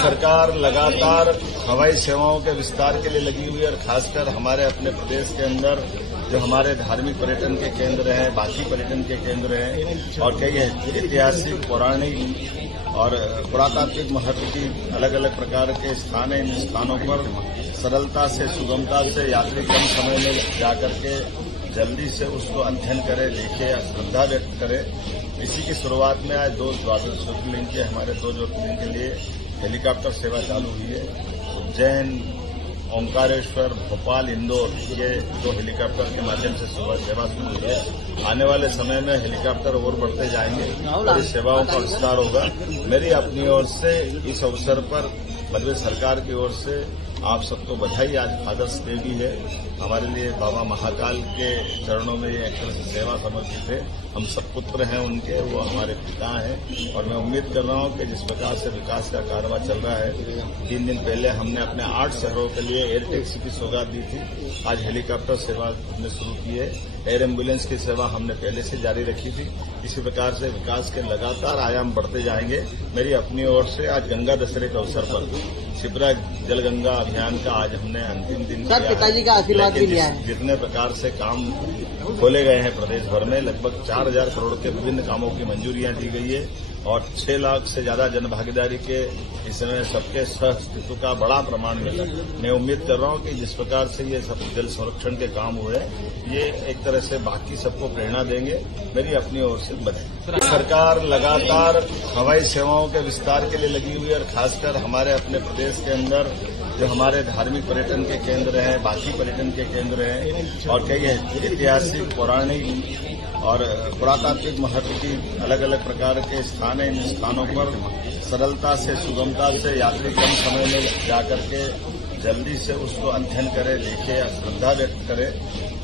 सरकार लगातार हवाई सेवाओं के विस्तार के लिए लगी हुई है और खासकर हमारे अपने प्रदेश के अंदर जो हमारे धार्मिक पर्यटन के केंद्र हैं, बाकी पर्यटन के केंद्र हैं और कई ऐतिहासिक, पौराणिक और पुरातात्विक महत्व की अलग अलग प्रकार के स्थान हैं। इन स्थानों पर सरलता से, सुगमता से यात्री कम समय में जाकर के जल्दी से उसको अध्ययन करे, देखे या श्रद्धा व्यक्त करे। इसी की शुरुआत में आज 2 द्वादश ज्योतिर्लिंग के हमारे 2 ज्योतिर्लिंग के लिए हेलीकॉप्टर सेवा चालू हुई है। उज्जैन, ओंकारेश्वर, भोपाल, इंदौर ये 2 हेलीकॉप्टर के माध्यम से सुबह सेवा शुरू हुई है। आने वाले समय में हेलीकॉप्टर और बढ़ते जाएंगे और इस सेवाओं का विस्तार होगा। मेरी अपनी ओर से इस अवसर पर मध्य सरकार की ओर से आप सबको बधाई। आज फादर्स डे भी है। हमारे लिए बाबा महाकाल के चरणों में ये एक तरह से सेवा समर्पित है। हम सब पुत्र हैं उनके, वो हमारे पिता हैं और मैं उम्मीद कर रहा हूं कि जिस प्रकार से विकास का कारवा चल रहा है, 3 दिन पहले हमने अपने 8 शहरों के लिए एयर टैक्सी की सौगात दी थी। आज हेलीकॉप्टर सेवा हमने शुरू की है। एयर एम्बुलेंस की सेवा हमने पहले से जारी रखी थी। इसी प्रकार से विकास के लगातार आयाम बढ़ते जाएंगे। मेरी अपनी ओर से आज गंगा दशहरे के अवसर पर शिप्रा जल गंगा अभियान का आज हमने अंतिम दिन किया। पिताजी का आशीर्वाद भी लिया है। जितने प्रकार से काम खोले गए हैं प्रदेश भर में, लगभग 4000 करोड़ के विभिन्न कामों की मंजूरियां दी गई है और 6 लाख से ज्यादा जनभागीदारी के इसमें सबके सहअस्तित्व का बड़ा प्रमाण मिला। मैं उम्मीद कर रहा हूं कि जिस प्रकार से ये सब जल संरक्षण के काम हुए, ये एक तरह से बाकी सबको प्रेरणा देंगे। मेरी अपनी ओर से बधाई। सरकार लगातार हवाई सेवाओं के विस्तार के लिए लगी हुई है और खासकर हमारे अपने प्रदेश के अंदर जो हमारे धार्मिक पर्यटन के केंद्र हैं, बाकी पर्यटन के केंद्र हैं और कई ऐतिहासिक, पौराणिक और पुरातात्विक महत्व की अलग अलग प्रकार के स्थान हैं। इन स्थानों पर सरलता से, सुगमता से यात्री कम समय में जाकर के जल्दी से उसको अध्ययन करे, देखे या श्रद्धा व्यक्त करे।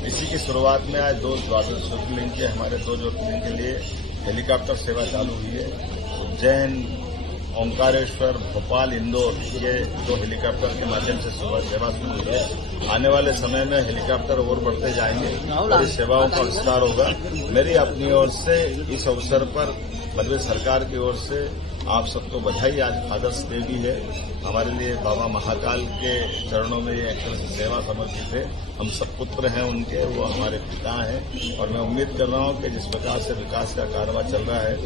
इसी की शुरुआत में आज 2 द्वादश ज्योतिर्लिंग के हमारे 2 ज्योतिर्लिंग के लिए हेलीकॉप्टर सेवा चालू हुई है। उज्जैन, ओंकारेश्वर, भोपाल, इंदौर ये 2 हेलीकॉप्टर के माध्यम से सुबह सेवा शुरू हुई है। आने वाले समय में हेलीकॉप्टर और बढ़ते जाएंगे और इस सेवाओं का विस्तार होगा। मेरी अपनी ओर से इस अवसर पर मध्य सरकार की ओर से आप सबको बधाई। आज फादर्स डे भी है। हमारे लिए बाबा महाकाल के चरणों में ये एक तरह से सेवा समर्पित है। हम सब पुत्र हैं उनके, वो हमारे पिता हैं और मैं उम्मीद कर रहा हूं कि जिस प्रकार से विकास का कारवा चल रहा है,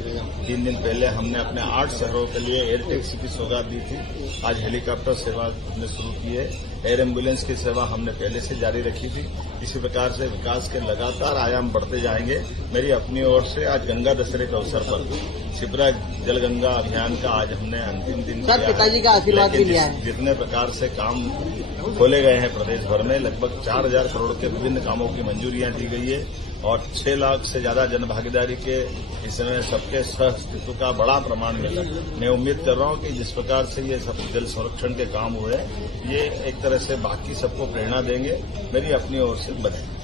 3 दिन पहले हमने अपने 8 शहरों के लिए एयर टैक्सी की सौगात दी थी। आज हेलीकॉप्टर सेवा हमने शुरू की है। एयर एम्बुलेंस की सेवा हमने पहले से जारी रखी थी। इसी प्रकार से विकास के लगातार आयाम बढ़ते जाएंगे। मेरी अपनी ओर से आज गंगा दशहरे के अवसर पर शिप्रा जल गंगा अभियान का आज हमने अंतिम दिन किया। पिताजी का आशीर्वाद भी लिया है। जितने प्रकार से काम खोले गए हैं प्रदेश भर में, लगभग 4000 करोड़ के विभिन्न कामों की मंजूरियां दी गई है और 6 लाख से ज्यादा जनभागीदारी के इसमें सबके सहअस्तित्व का बड़ा प्रमाण मिला। मैं उम्मीद कर रहा हूं कि जिस प्रकार से ये सब जल संरक्षण के काम हुए, ये एक तरह से बाकी सबको प्रेरणा देंगे। मेरी अपनी ओर से बधाई।